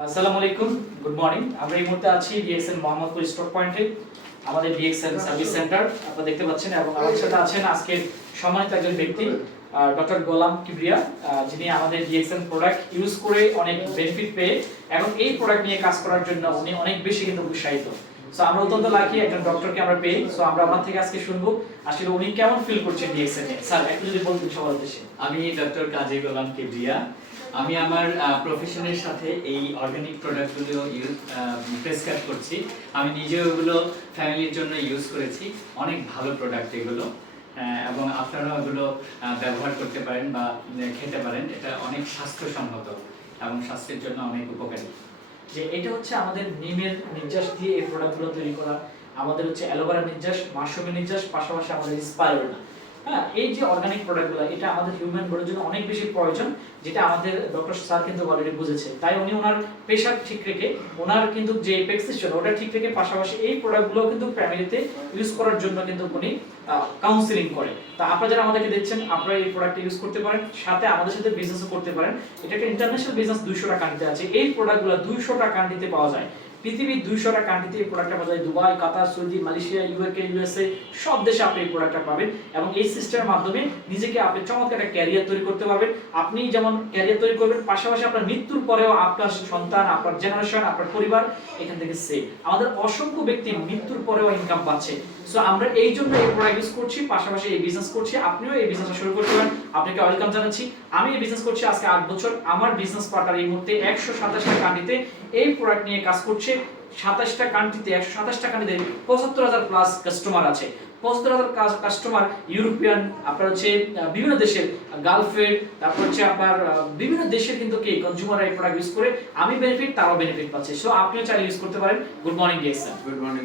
আসসালামু আলাইকুম, good morning. আমরা এই মুহূর্তে আছি ডিএক্সএন মোহাম্মদপুর স্টক পয়েন্টে, আমাদের ডিএক্সএন সার্ভিস সেন্টার আপনারা দেখতে পাচ্ছেন। এবং আমাদের সাথে আছেন আজকের সম্মানিত একজন ব্যক্তি ডক্টর গোলাম কিবরিয়া, যিনি আমাদের ডিএক্সএন প্রোডাক্ট ইউজ করে অনেক বেনিফিট পেয়ে এখন এই প্রোডাক্ট নিয়ে কাজ করার জন্য উনি অনেক বেশি কিন্তু উৎসাহিত। সো আমরা অত্যন্ত লাকি একজন ডক্টরকে আমরা পেয়ে। সো আমরা ওনার থেকে আজকে শুনবো আসলে উনি কেমন ফিল করছেন ডিএক্সএন নিয়ে। স্যার একটু যদি বলতেন সবার উদ্দেশ্যে। আমি ডক্টর কাজী গোলাম কিবরিয়া। আমি আমার প্রফেশনের সাথে এই অর্গানিক প্রোডাক্টগুলো প্রেসক্রাইব করছি। আমি নিজেও এগুলো ফ্যামিলির জন্য ইউজ করেছি। অনেক ভালো প্রোডাক্ট এগুলো, এবং আপনারাও এগুলো ব্যবহার করতে পারেন বা খেতে পারেন। এটা অনেক স্বাস্থ্যসম্মত এবং স্বাস্থ্যের জন্য অনেক উপকারী। যে এটা হচ্ছে আমাদের নিমের নির্যাস দিয়ে এই প্রোডাক্টগুলো তৈরি করা, আমাদের হচ্ছে অ্যালোভেরা নির্যাস, মাশরুমের নির্যাস, পাশাপাশি আমাদের স্পাইরুলিনা। হ্যাঁ, এই যে অর্গানিক প্রোডাক্টগুলো এটা আমাদের হিউম্যান বডির জন্য অনেক বেশি প্রয়োজন, যেটা আমাদের ডক্টর স্যার কিন্তু অলরেডি বুঝেছে। তাই উনি ওনার প্রেশার ঠিক রেখে, ওনার কিন্তু যে প্রেসক্রিপশন ওটা ঠিক রেখে পাশাপাশি এই প্রোডাক্টগুলো কিন্তু ফ্যামিলিতে ইউজ করার জন্য কিন্তু উনি কাউন্সিলিং করে। তা আপনারা যারা আমাদেরকে দেখছেন, আপনারা এই প্রোডাক্টটা ইউজ করতে পারেন, সাথে আমাদের সাথে বিজনেসও করতে পারেন। এটা একটা ইন্টারন্যাশনাল বিজনেস, 200টা কান্ট্রিতে আছে এই প্রোডাক্টগুলো, 200টা কান্ট্রিতে পাওয়া যায়। পৃথিবীর 200টা কান্ট্রিতে এই প্রোডাক্টটা পাওয়া যায়। দুবাই, কাতার, সৌদি, মালয়েশিয়া, ইউকে, ইউএসএ সব দেশে আপনি এই প্রোডাক্টটা পাবেন। এবং এই সিস্টেমের মাধ্যমে নিজেকে আপনি চমৎকার একটা ক্যারিয়ার তৈরি করতে পারবেন। আপনি যেমন ক্যারিয়ার তৈরি করবেন, পাশাপাশি আপনার মৃত্যুর পরেও আপনার সন্তান, আপনার জেনারেশন, আপনার পরিবার এখান থেকে সেভ। আমাদের অসংখ্য ব্যক্তি মৃত্যুর পরেও ইনকাম পাচ্ছে। সো আমরা এই জন্য এই প্রোডাক্ট ইউজ করছি, পাশাপাশি এই বিজনেস করছি। আপনিও এই বিজনেসটা শুরু করতে পারেন। আপনাকে ওয়েলকাম জানাচ্ছি। আমি এই বিজনেস করছি আজকে 8 বছর। আমার বিজনেস পার্টনার এই মুহূর্তে 127টা কান্ট্রিতে এই প্রোডাক্ট নিয়ে কাজ করছে। 27টা কান্ট্রিতে 127টা কান্ট্রিতে ৭৫,০০০ প্লাস কাস্টমার আছে। ৭৫,০০০ কাস্টমার ইউরোপিয়ান, আপনার হচ্ছে বিভিন্ন দেশের, গালফের, তারপর হচ্ছে আপনার বিভিন্ন দেশের কিন্তু কি কনজিউমার এই প্রোডাক্ট ইউজ করে আমি বেনিফিট, তারাও বেনিফিট পাচ্ছে। সো আপনিও চাইলে ইউজ করতে পারেন। Good morning DXN. Good morning.